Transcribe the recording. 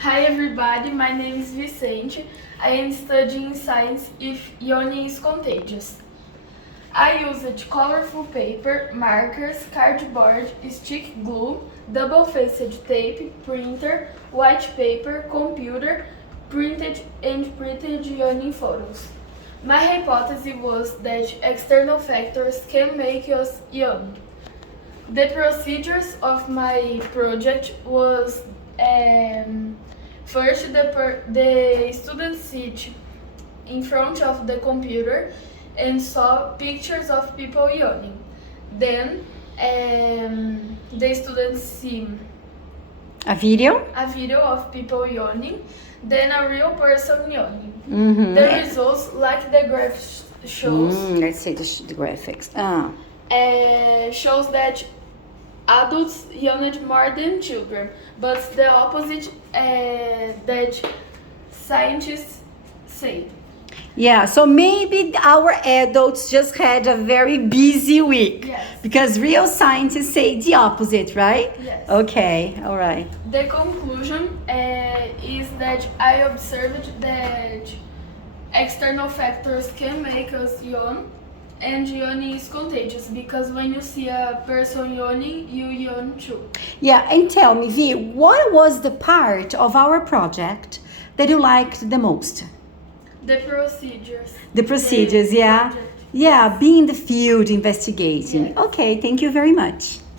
Hi everybody, my name is Vicente. I am studying science if yawning is contagious. I used colorful paper, markers, cardboard, stick glue, double-faced tape, printer, white paper, computer, printed yawning photos. My hypothesis was that external factors can make us yawn. The procedures of my project was first the students sit in front of the computer and saw pictures of people yawning. Then the students see A video? a video of people yawning, then a real person yawning. Mm-hmm. The results, like the graph shows, Let's see the graphics. shows that adults yawned more than children, but the opposite that scientists say. Yeah, so maybe our adults just had a very busy week. Yes. Because real scientists say the opposite, right? Yes. Okay, all right. The conclusion is that I observed that external factors can make us yawn, and yawning is contagious because when you see a person yawning, you yawn too. Yeah, and tell me, Vi, what was the part of our project that you liked the most? The procedures. The procedures, The yeah? project. Yeah, being in the field investigating. Yes. Okay, thank you very much.